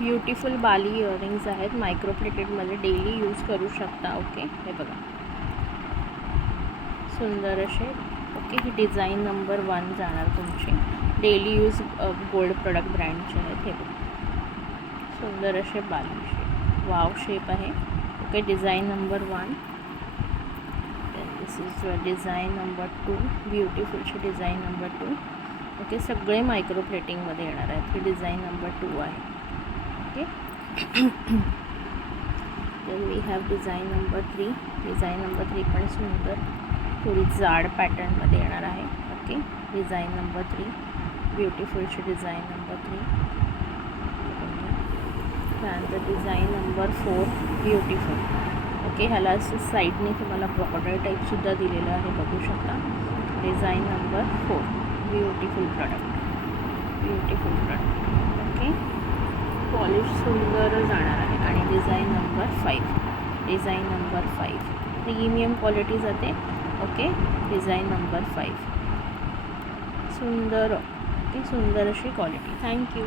Beautiful बाली earrings आहेत, micro प्लेटेडमध्ये daily use करू शकता. ओके, हे बघा सुंदर असे. ओके, ही डिझाईन नंबर 1 जाणार तुमची. डेली यूज गोल्ड प्रोडक्ट ब्रँडचे आहेत. हे बघा सुंदर असे बाली शेप, वाव शेप आहे. Okay, design number 1. This is design number 2, ब्युटिफुलची डिझाईन नंबर 2. ओके, सगळे मायक्रो प्लेटिंगमध्ये येणार आहेत. ही डिझाईन नंबर 2 आहे. Okay, then we have design number 3. Design number 3 पण सुंदर, थोडी जाड पॅटर्नमध्ये येणार आहे. ओके, डिझाईन नंबर 3, ब्युटिफुलची डिझाईन नंबर 3. त्यानंतर डिझाईन नंबर 4, ब्युटिफुल. ओके, ह्याला असं साईडने तुम्हाला बॉर्डर टाईपसुद्धा दिलेलं आहे, बघू शकता. Design number 4, beautiful product, beautiful product. Okay, polish सुंदर जाणार आहे. आणि design number 5, design number 5 premium quality जाते. ओके, डिझाईन नंबर 5 सुंदर. ओके, सुंदर अशी क्वालिटी. थँक्यू.